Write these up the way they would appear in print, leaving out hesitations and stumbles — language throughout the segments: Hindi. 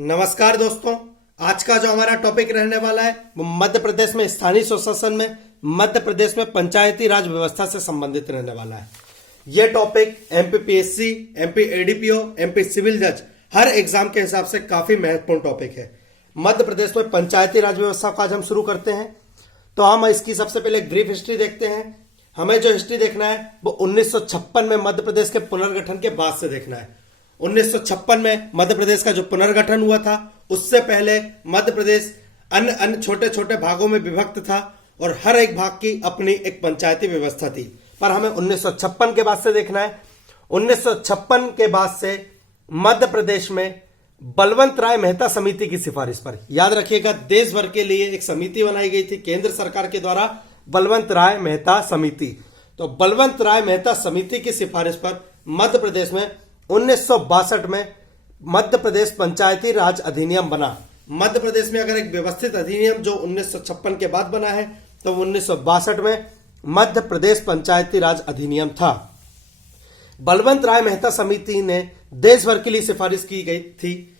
नमस्कार दोस्तों। आज का जो हमारा टॉपिक रहने वाला है वो मध्य प्रदेश में स्थानीय स्वशासन में मध्य प्रदेश में पंचायती राज व्यवस्था से संबंधित रहने वाला है। यह topic MPPSC, MP ADPO, MP civil जज हर एग्जाम के हिसाब से काफी महत्वपूर्ण टॉपिक है। मध्य प्रदेश में पंचायती राज व्यवस्था को आज हम शुरू करते हैं। तो हम इसकी सबसे पहले ब्रीफ हिस्ट्री देखते हैं। हमें जो हिस्ट्री देखना है वो 1956 में मध्य प्रदेश के पुनर्गठन के बाद से देखना है। 1956 में मध्य प्रदेश का जो पुनर्गठन हुआ था उससे पहले मध्य प्रदेश अन्य छोटे छोटे भागों में विभक्त था और हर एक भाग की अपनी एक पंचायती व्यवस्था थी। पर हमें 1956 के बाद से देखना है। 1956 के बाद से मध्य प्रदेश में बलवंत राय मेहता समिति की सिफारिश पर, याद रखिएगा, देश भर के लिए एक समिति बनाई गई थी केंद्र सरकार के द्वारा, बलवंत राय मेहता समिति। तो बलवंत राय मेहता समिति की सिफारिश पर मध्य प्रदेश में 1962 में मध्य प्रदेश पंचायती राज अधिनियम बना। मध्य प्रदेश में अगर एक व्यवस्थित अधिनियम जो 1956 के बाद बना है तो 1962 में मध्य प्रदेश पंचायती राज अधिनियम था। बलवंत राय मेहता समिति ने देश भर के लिए सिफारिश की गई थी।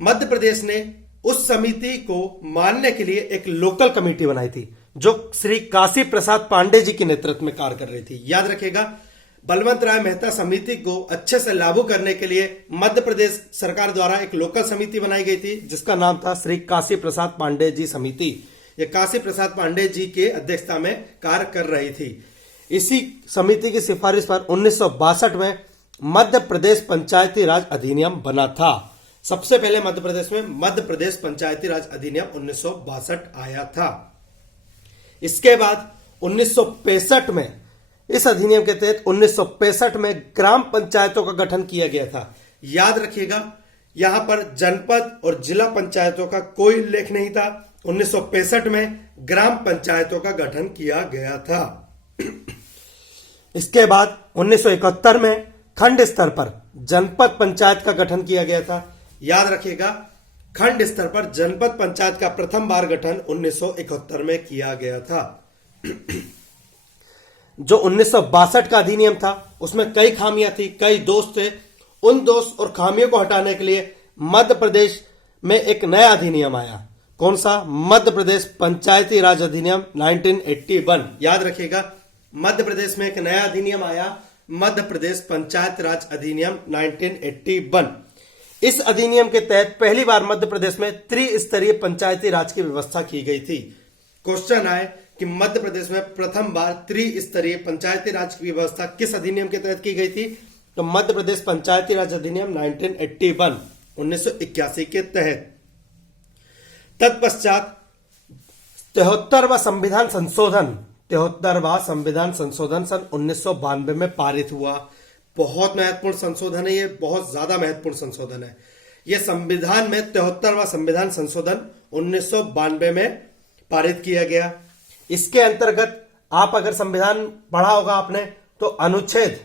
मध्य प्रदेश ने उस समिति को मानने के लिए एक लोकल कमेटी बनाई थी जो श्री काशी प्रसाद पांडे जी के नेतृत्व में कार्य कर रही थी। याद रखेगा, बलवंत राय मेहता समिति को अच्छे से लागू करने के लिए मध्य प्रदेश सरकार द्वारा एक लोकल समिति बनाई गई थी जिसका नाम था श्री काशी प्रसाद पांडे जी समिति। ये काशी प्रसाद पांडे जी के अध्यक्षता में कार्य कर रही थी। इसी समिति की सिफारिश पर 1962 में मध्य प्रदेश पंचायती राज अधिनियम बना था। सबसे पहले मध्य प्रदेश में मध्य प्रदेश पंचायती राज अधिनियम 1962 आया था। इसके बाद 1965 में इस अधिनियम के तहत 1965 में ग्राम पंचायतों का गठन किया गया था। याद रखिएगा, यहां पर जनपद और जिला पंचायतों का कोई उल्लेख नहीं था। 1965 में ग्राम पंचायतों का गठन किया गया था। इसके बाद 1971 में खंड स्तर पर जनपद पंचायत का गठन किया गया था। याद रखिएगा, खंड स्तर पर जनपद पंचायत का प्रथम बार गठन 1971 में किया गया था। जो 1962 का अधिनियम था उसमें कई खामियां थी, कई दोष थे। उन दोष और खामियों को हटाने के लिए मध्य प्रदेश में एक नया अधिनियम आया। कौन सा? मध्य प्रदेश पंचायती राज अधिनियम 1981। याद रखिएगा, मध्य प्रदेश में एक नया अधिनियम आया, मध्य प्रदेश पंचायत राज अधिनियम 1981। इस अधिनियम के तहत पहली बार मध्य प्रदेश में त्रिस्तरीय पंचायती राज की व्यवस्था की गई थी। क्वेश्चन आए कि मध्य प्रदेश में प्रथम बार त्रिस्तरीय पंचायती राज की व्यवस्था किस अधिनियम के तहत की गई थी? तो मध्य प्रदेश पंचायती राज अधिनियम 1981 1981 के तहत। तत्पश्चात 73वां संविधान संशोधन सन 1992 में पारित हुआ। बहुत महत्वपूर्ण संशोधन है, ये बहुत ज्यादा महत्वपूर्ण संशोधन है। यह संविधान में 73वां संविधान संशोधन 1992 में पारित किया गया। इसके अंतर्गत आप अगर संविधान पढ़ा होगा आपने तो अनुच्छेद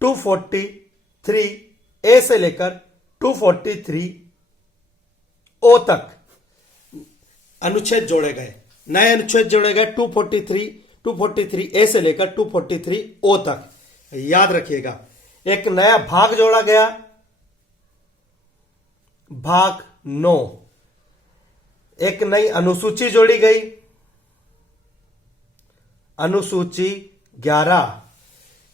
243 ए से लेकर 243 ओ तक अनुच्छेद जोड़े गए, नए अनुच्छेद जोड़े गए 243 ए से लेकर 243 ओ तक। याद रखिएगा, एक नया भाग जोड़ा गया, भाग 9। एक नई अनुसूची जोड़ी गई, अनुसूची 11।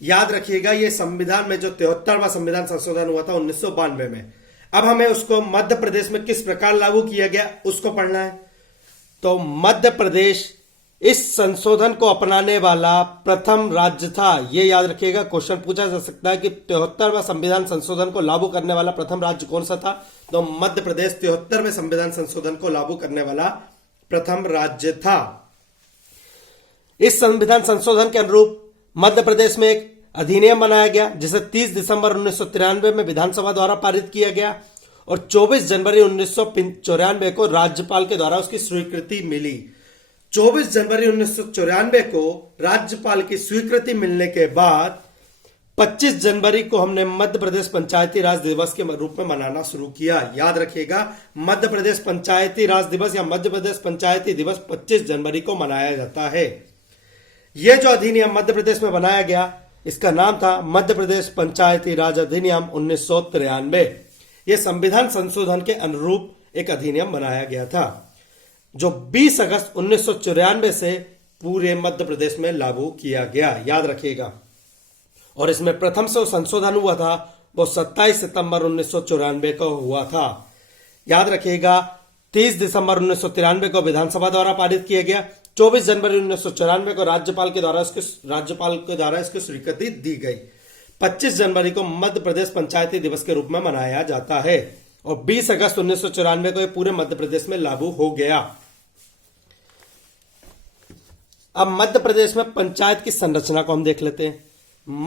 याद रखिएगा, यह संविधान में जो 73वां संविधान संशोधन हुआ था 1992 में, अब हमें उसको मध्य प्रदेश में किस प्रकार लागू किया गया उसको पढ़ना है। तो मध्य प्रदेश इस संशोधन को अपनाने वाला प्रथम राज्य था। यह याद रखिएगा, क्वेश्चन पूछा जा सकता है कि 73वां संविधान संशोधन को लागू करने वाला प्रथम राज्य कौन सा था? तो मध्य प्रदेश 73वें संविधान संशोधन को लागू करने वाला प्रथम राज्य था। इस संविधान संशोधन के अनुरूप मध्य प्रदेश में एक अधिनियम बनाया गया जिसे 30 दिसंबर 1993 में विधानसभा द्वारा पारित किया गया और 24 जनवरी 1994 को राज्यपाल के द्वारा उसकी स्वीकृति मिली। 24 जनवरी 1994 को राज्यपाल की स्वीकृति मिलने के बाद 25 जनवरी को हमने मध्य प्रदेश पंचायती राज दिवस के रूप में मनाना शुरू किया। याद रखिएगा, मध्य प्रदेश पंचायती राज दिवस या मध्य प्रदेश पंचायती दिवस 25 जनवरी को मनाया जाता है। यह जो अधिनियम मध्य प्रदेश में बनाया गया, इसका नाम था मध्य प्रदेश पंचायती राज अधिनियम 1993। यह संविधान संशोधन के अनुरूप एक अधिनियम बनाया गया था जो 20 अगस्त 1994 से पूरे मध्य प्रदेश में लागू किया गया, याद रखिएगा। और इसमें प्रथम से संशोधन हुआ था वो 27 सितंबर 1994 को हुआ था, याद रखिएगा। 30 दिसंबर 1993 को विधानसभा द्वारा पारित किया गया। 24 जनवरी 1994 को राज्यपाल के द्वारा इसकी स्वीकृति दी गई। 25 जनवरी को मध्य प्रदेश पंचायती दिवस के रूप में मनाया जाता है और 20 अगस्त 1994 को यह पूरे मध्य प्रदेश में लागू हो गया। अब मध्य प्रदेश में पंचायत की संरचना को हम देख लेते हैं।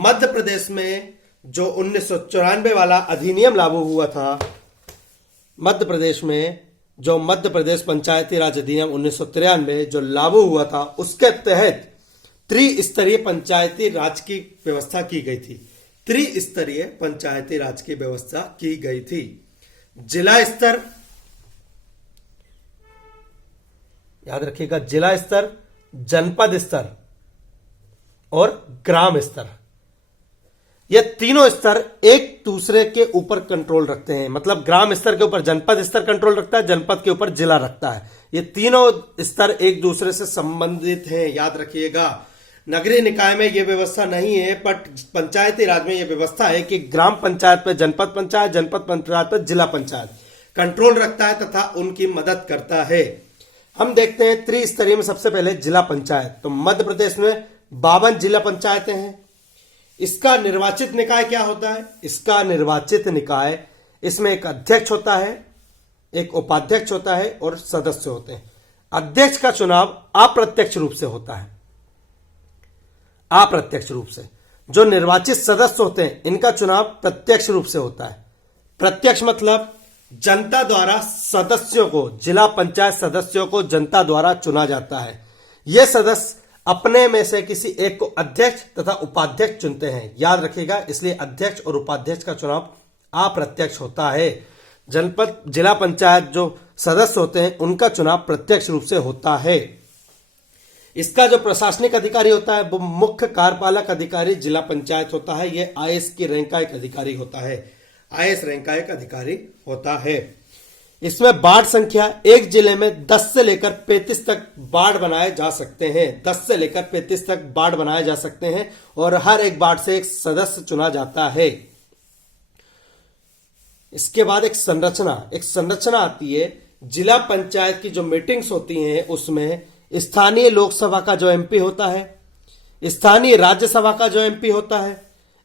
मध्य प्रदेश में जो 1994 वाला अधिनियम लागू हुआ था, मध्य प्रदेश में जो मध्य प्रदेश पंचायती राज अधिनियम 1993 जो लागू हुआ था, उसके तहत त्रिस्तरीय पंचायती राज की व्यवस्था की गई थी। त्रिस्तरीय पंचायती राज की व्यवस्था की गई थी। जिला स्तर, याद रखिएगा, जिला स्तर, जनपद स्तर और ग्राम स्तर, ये तीनों स्तर एक दूसरे के ऊपर कंट्रोल रखते हैं। मतलब ग्राम स्तर के ऊपर जनपद स्तर कंट्रोल रखता है, जनपद के ऊपर जिला रखता है। ये तीनों स्तर एक दूसरे से संबंधित हैं, याद रखिएगा। नगरीय निकाय में यह व्यवस्था नहीं है, बट पंचायती राज में यह व्यवस्था है कि ग्राम पंचायत पे जनपद पंचायत, जनपद पंचायत पे जिला पंचायत कंट्रोल रखता है तथा उनकी मदद करता है। हम देखते हैं त्रिस्तरीय में सबसे पहले जिला पंचायत। तो मध्य प्रदेश में 52 जिला पंचायतें हैं। इसका निर्वाचित निकाय क्या होता है? इसका निर्वाचित निकाय, इसमें एक अध्यक्ष होता है, एक उपाध्यक्ष होता है और सदस्य होते हैं। अध्यक्ष का चुनाव अप्रत्यक्ष रूप से होता है, अप्रत्यक्ष रूप से। जो निर्वाचित सदस्य होते हैं इनका चुनाव प्रत्यक्ष रूप से होता है। प्रत्यक्ष मतलब जनता द्वारा सदस्यों को, जिला पंचायत सदस्यों को जनता द्वारा चुना जाता है। यह सदस्य अपने में से किसी एक को अध्यक्ष तथा उपाध्यक्ष चुनते हैं, याद रखिएगा। इसलिए अध्यक्ष और उपाध्यक्ष का चुनाव अप्रत्यक्ष होता है। जनपद, जिला पंचायत जो सदस्य होते हैं उनका चुनाव प्रत्यक्ष रूप से होता है। इसका जो प्रशासनिक अधिकारी होता है वो मुख्य कार्यपालक अधिकारी जिला पंचायत होता है। यह आईएएस की रैंक का एक अधिकारी होता है, आईएएस रैंक का एक अधिकारी होता है। इसमें वार्ड संख्या, एक जिले में 10 से लेकर 35 तक वार्ड बनाए जा सकते हैं। 10 से लेकर 35 तक वार्ड बनाए जा सकते हैं और हर एक वार्ड से एक सदस्य चुना जाता है। इसके बाद एक संरचना आती है। जिला पंचायत की जो मीटिंग्स होती हैं उसमें स्थानीय लोकसभा का जो एमपी होता है, स्थानीय राज्यसभा का जो एमपी होता है,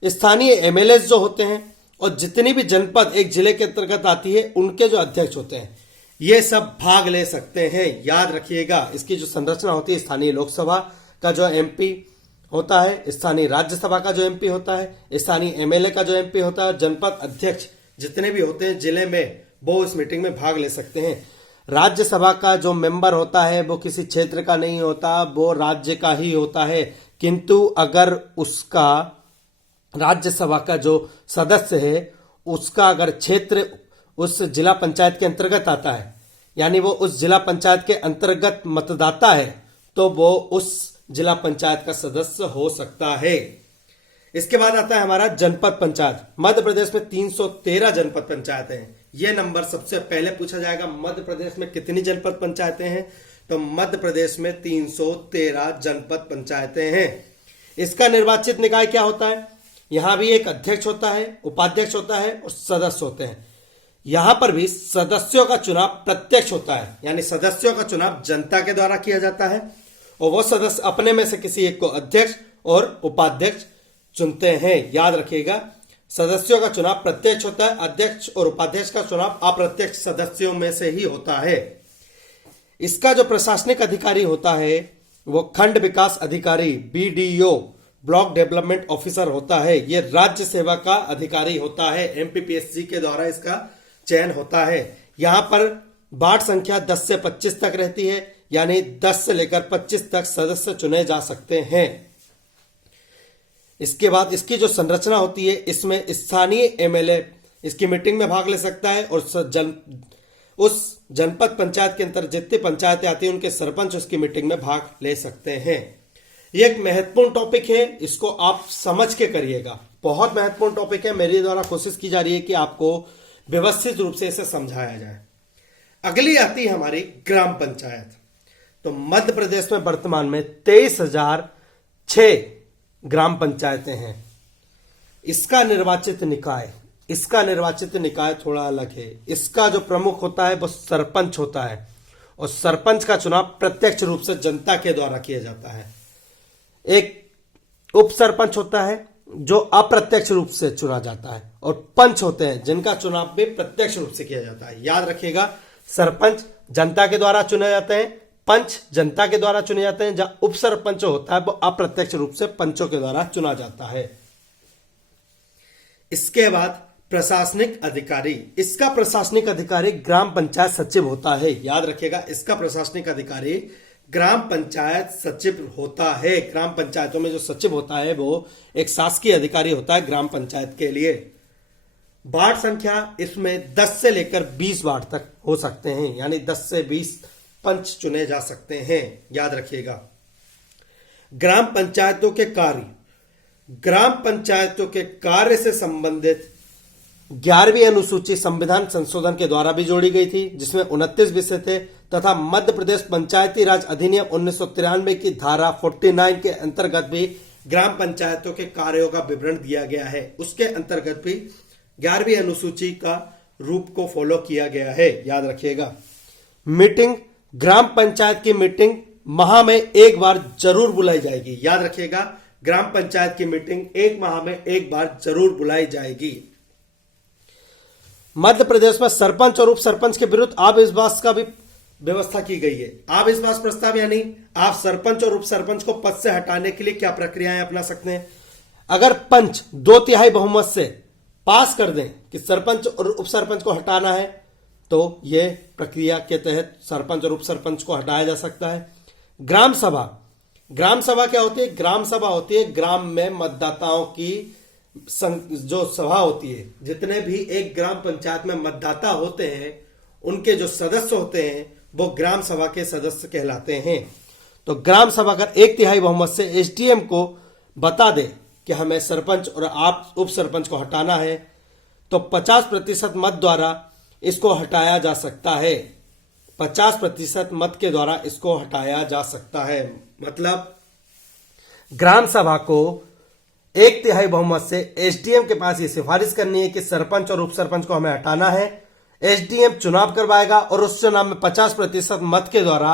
स्थानीय एमएलए जो होते हैं और जितनी भी जनपद एक जिले के अंतर्गत आती है उनके जो अध्यक्ष होते हैं ये सब भाग ले सकते हैं, याद रखिएगा। इसकी जो संरचना होती है, स्थानीय लोकसभा का जो एमपी होता है, स्थानीय राज्यसभा का जो एमपी होता है, स्थानीय एमएलए का जो एमपी होता है, जनपद अध्यक्ष जितने भी होते हैं जिले में वो इस मीटिंग में भाग ले सकते हैं। राज्यसभा का जो मेंबर होता है वो किसी क्षेत्र का नहीं होता, वो राज्य का ही होता है। किंतु अगर उसका राज्यसभा का जो सदस्य है उसका अगर क्षेत्र उस जिला पंचायत के अंतर्गत आता है, यानी वो उस जिला पंचायत के अंतर्गत मतदाता है, तो वो उस जिला पंचायत का सदस्य हो सकता है। इसके बाद आता है हमारा जनपद पंचायत। मध्य प्रदेश में 313 जनपद पंचायतें हैं। यह नंबर सबसे पहले पूछा जाएगा, मध्य प्रदेश में कितनी जनपद पंचायतें हैं? तो मध्य प्रदेश में 313 जनपद पंचायतें हैं। इसका निर्वाचित निकाय क्या होता है? यहां भी एक अध्यक्ष होता है, उपाध्यक्ष होता है और सदस्य होते हैं। यहां पर भी सदस्यों का चुनाव प्रत्यक्ष होता है, यानी सदस्यों का चुनाव जनता के द्वारा किया जाता है और वो सदस्य अपने में से किसी एक को अध्यक्ष और उपाध्यक्ष चुनते हैं, याद रखिएगा। सदस्यों का चुनाव प्रत्यक्ष होता है, अध्यक्ष और उपाध्यक्ष का चुनाव अप्रत्यक्ष सदस्यों में से ही होता है। इसका जो प्रशासनिक अधिकारी होता है वो खंड विकास अधिकारी, बीडीओ, ब्लॉक डेवलपमेंट ऑफिसर होता है। ये राज्य सेवा का अधिकारी होता है, एमपीपीएससी के द्वारा इसका चयन होता है। यहां पर वार्ड संख्या 10 से 25 तक रहती है, यानी 10 से लेकर 25 तक सदस्य चुने जा सकते हैं। इसके बाद इसकी जो संरचना होती है, इसमें स्थानीय एमएलए इसकी मीटिंग में भाग ले सकता है और उस जनपद पंचायत के अंतर्गत जितनी पंचायतें आती हैं उनके सरपंच उसकी मीटिंग में भाग ले सकते हैं। ये एक महत्वपूर्ण टॉपिक है, इसको आप समझ के करिएगा। बहुत महत्वपूर्ण टॉपिक है, मेरे द्वारा कोशिश की जा रही है कि आपको व्यवस्थित रूप से इसे समझाया जाए। अगली आती है हमारी ग्राम पंचायत। तो मध्य प्रदेश में वर्तमान में 23,006 ग्राम पंचायतें हैं। इसका निर्वाचित निकाय थोड़ा अलग है। इसका जो प्रमुख होता है वो सरपंच होता है, और सरपंच का चुनाव प्रत्यक्ष रूप से जनता के द्वारा किया जाता है। एक उप सरपंच होता है जो अप्रत्यक्ष रूप से चुना जाता है, और पंच होते हैं जिनका चुनाव भी प्रत्यक्ष रूप से किया जाता है। याद रखिएगा, सरपंच जनता के द्वारा चुने जाते हैं, पंच जनता के द्वारा चुने जाते हैं, जहां उप सरपंच होता है वो अप्रत्यक्ष रूप से पंचों के द्वारा चुना जाता है। इसके बाद प्रशासनिक अधिकारी। इसका प्रशासनिक अधिकारी ग्राम पंचायत सचिव होता है। याद रखिएगा, इसका प्रशासनिक अधिकारी ग्राम पंचायत सचिव होता है। ग्राम पंचायतों में जो सचिव होता है वो एक शासकीय अधिकारी होता है ग्राम पंचायत के लिए। वार्ड संख्या इसमें 10 से लेकर 20 वार्ड तक हो सकते हैं, यानी 10 से 20 पंच चुने जा सकते हैं। याद रखिएगा, ग्राम पंचायतों के कार्य। ग्राम पंचायतों के कार्य से संबंधित 11वीं अनुसूची संविधान संशोधन के द्वारा भी जोड़ी गई थी, जिसमें 29 विषय थे, तथा मध्य प्रदेश पंचायती राज अधिनियम 1993 की धारा 49 के अंतर्गत भी ग्राम पंचायतों के कार्यों का विवरण दिया गया है। उसके अंतर्गत भी 11वीं अनुसूची का रूप को फॉलो किया गया है। याद रखिएगा, मीटिंग। ग्राम पंचायत की मीटिंग माह में एक बार जरूर बुलाई जाएगी। याद रखिएगा, ग्राम पंचायत की मीटिंग एक माह में एक बार जरूर बुलाई जाएगी। मध्य प्रदेश में सरपंच और उप सरपंच के विरुद्ध अविश्वास का भी व्यवस्था की गई है। अविश्वास प्रस्ताव यानी आप सरपंच और उप सरपंच को पद से हटाने के लिए क्या प्रक्रियाएं अपना सकते हैं। अगर पंच 2/3 बहुमत से पास कर दें कि सरपंच और उप सरपंच को हटाना है, तो यह प्रक्रिया के तहत सरपंच और उप सरपंच को हटाया जा सकता है। ग्राम सभा। ग्राम सभा क्या होती है? ग्राम सभा होती है ग्राम में मतदाताओं की जो सभा होती है। जितने भी एक ग्राम पंचायत में मतदाता होते हैं, उनके जो सदस्य होते हैं वो ग्राम सभा के सदस्य कहलाते हैं। तो ग्राम सभा अगर 1/3 बहुमत से एसडीएम को बता दे कि हमें सरपंच और आप उप सरपंच को हटाना है, तो 50% मत द्वारा इसको हटाया जा सकता है। 50% मत के द्वारा इसको हटाया जा सकता है। मतलब ग्राम सभा को 1/3 बहुमत से एसडीएम के पास ये सिफारिश करनी है कि सरपंच और उप सरपंच को हमें हटाना है। एसडीएम चुनाव करवाएगा और उस चुनाव में 50% मत के द्वारा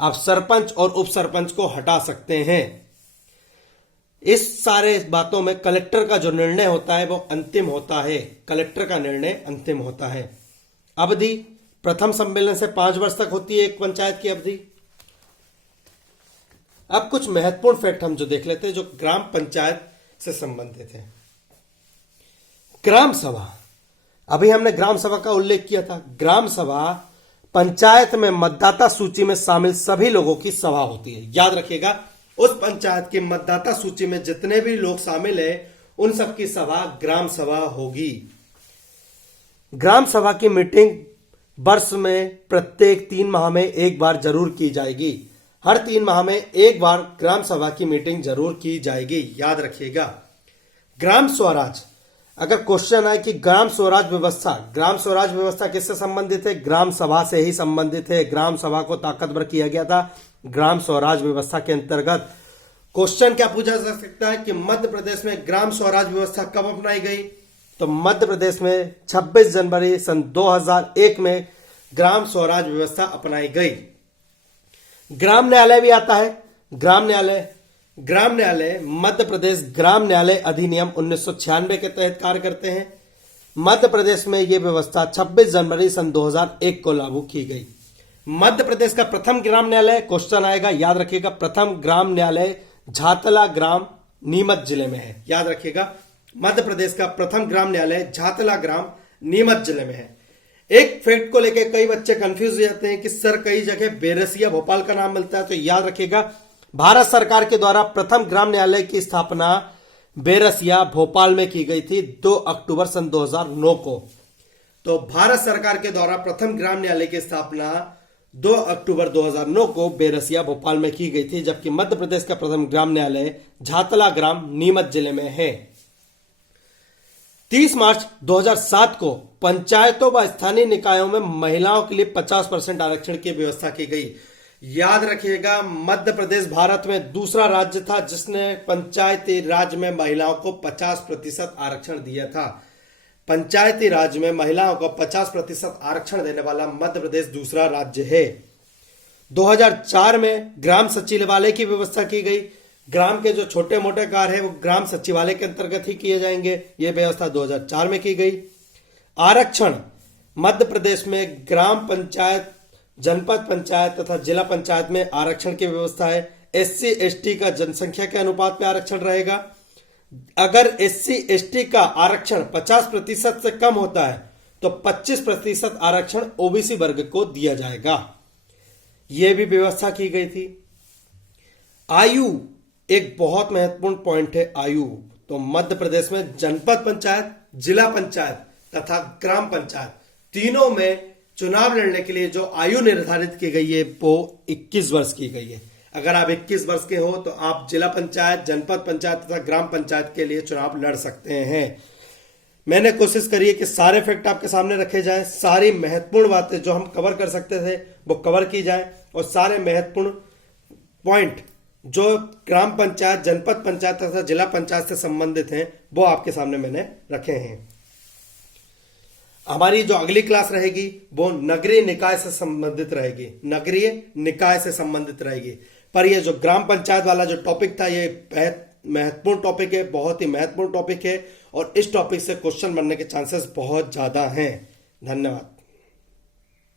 आप सरपंच और उप सरपंच को हटा सकते हैं। इस सारे बातों में कलेक्टर का जो निर्णय होता है वो अंतिम होता है। कलेक्टर का निर्णय अंतिम होता है। अवधि प्रथम सम्मेलन से 5 वर्ष तक होती है एक पंचायत की अवधि। अब कुछ महत्वपूर्ण फैक्ट हम जो देख लेते हैं जो ग्राम पंचायत से संबंधित है। ग्राम सभा, अभी हमने ग्राम सभा का उल्लेख किया था। ग्राम सभा पंचायत में मतदाता सूची में शामिल सभी लोगों की सभा होती है। याद रखिएगा, उस पंचायत की मतदाता सूची में जितने भी लोग शामिल हैं उन सबकी सभा ग्राम सभा होगी। ग्राम सभा की मीटिंग वर्ष में प्रत्येक 3 माह में एक बार जरूर की जाएगी। हर 3 माह में एक बार ग्राम सभा की मीटिंग जरूर की जाएगी। याद रखिएगा। ग्राम स्वराज, अगर क्वेश्चन आए कि ग्राम स्वराज व्यवस्था किससे संबंधित है? ग्राम सभा से ही संबंधित है। ग्राम सभा को ताकतवर किया गया था ग्राम स्वराज व्यवस्था के अंतर्गत। क्वेश्चन क्या पूछा जा सकता है कि मध्य प्रदेश में ग्राम स्वराज व्यवस्था कब अपनाई गई? तो मध्य प्रदेश में 26 जनवरी सन 2001 में ग्राम स्वराज व्यवस्था अपनाई गई। ग्राम न्यायालय भी आता है। ग्राम न्यायालय मध्य प्रदेश ग्राम न्यायालय अधिनियम 1996 के तहत कार्य करते हैं। मध्य प्रदेश में यह व्यवस्था 26 जनवरी सन 2001 को लागू की गई। मध्य प्रदेश का प्रथम ग्राम न्यायालय, क्वेश्चन आएगा, याद रखिएगा, प्रथम ग्राम न्यायालय झातला ग्राम नीमच जिले में है। याद रखिएगा, मध्य प्रदेश का प्रथम ग्राम न्यायालय झातला ग्राम नीमच जिले में है। एक फैक्ट को लेकर कई बच्चे कंफ्यूज हो जाते हैं कि सर कई जगह बेरसिया भोपाल का नाम मिलता है, तो याद रखिएगा भारत सरकार के द्वारा प्रथम ग्राम न्यायालय की स्थापना बेरसिया भोपाल में की गई थी 2 अक्टूबर सन 2009 को। तो भारत सरकार के द्वारा प्रथम ग्राम न्यायालय की स्थापना 2 अक्टूबर 2009 को बेरसिया भोपाल में की गई थी, जबकि मध्य प्रदेश का प्रथम ग्राम न्यायालय झातला ग्राम नीमच जिले में है। 30 मार्च 2007 को पंचायतों व स्थानीय निकायों में महिलाओं के लिए 50% आरक्षण की व्यवस्था की गई। याद रखिएगा, मध्य प्रदेश भारत में दूसरा राज्य था जिसने पंचायती राज में महिलाओं को 50% आरक्षण दिया था। पंचायती राज में महिलाओं को 50% आरक्षण देने वाला मध्य प्रदेश दूसरा राज्य है। 2004 में ग्राम सचिवालय की व्यवस्था की गई। ग्राम के जो छोटे मोटे कार्य है वो ग्राम सचिवालय के अंतर्गत ही किए जाएंगे। ये व्यवस्था 2004 में की गई। आरक्षण मध्य प्रदेश में ग्राम पंचायत, जनपद पंचायत तथा जिला पंचायत में आरक्षण की व्यवस्था है। SC ST का जनसंख्या के अनुपात में आरक्षण रहेगा। अगर SC ST का आरक्षण 50% से कम होता है तो 25% आरक्षण OBC वर्ग को दिया जाएगा। यह भी व्यवस्था की गई थी। आयु एक बहुत महत्वपूर्ण पॉइंट है। आयु तो मध्य प्रदेश में जनपद पंचायत, जिला पंचायत तथा ग्राम पंचायत तीनों में चुनाव लड़ने के लिए जो आयु निर्धारित की गई है वो 21 वर्ष की गई है। अगर आप 21 वर्ष के हो तो आप जिला पंचायत, जनपद पंचायत तथा ग्राम पंचायत के लिए चुनाव लड़ सकते हैं। मैंने कोशिश करी है कि सारे फैक्ट आपके सामने रखे जाएं, सारी महत्वपूर्ण बातें जो हम कवर कर सकते थे वो कवर की जाए और सारे महत्वपूर्ण पॉइंट जो ग्राम पंचायत, जनपद पंचायत तथा जिला पंचायत से संबंधित हैं वो आपके सामने मैंने रखे हैं। हमारी जो अगली क्लास रहेगी वो नगरीय निकाय से संबंधित रहेगी। नगरीय निकाय से संबंधित रहेगी। पर ये जो ग्राम पंचायत वाला जो टॉपिक था ये महत्वपूर्ण टॉपिक है, बहुत ही महत्वपूर्ण टॉपिक है और इस टॉपिक से क्वेश्चन बनने के चांसेस बहुत ज्यादा हैं। धन्यवाद।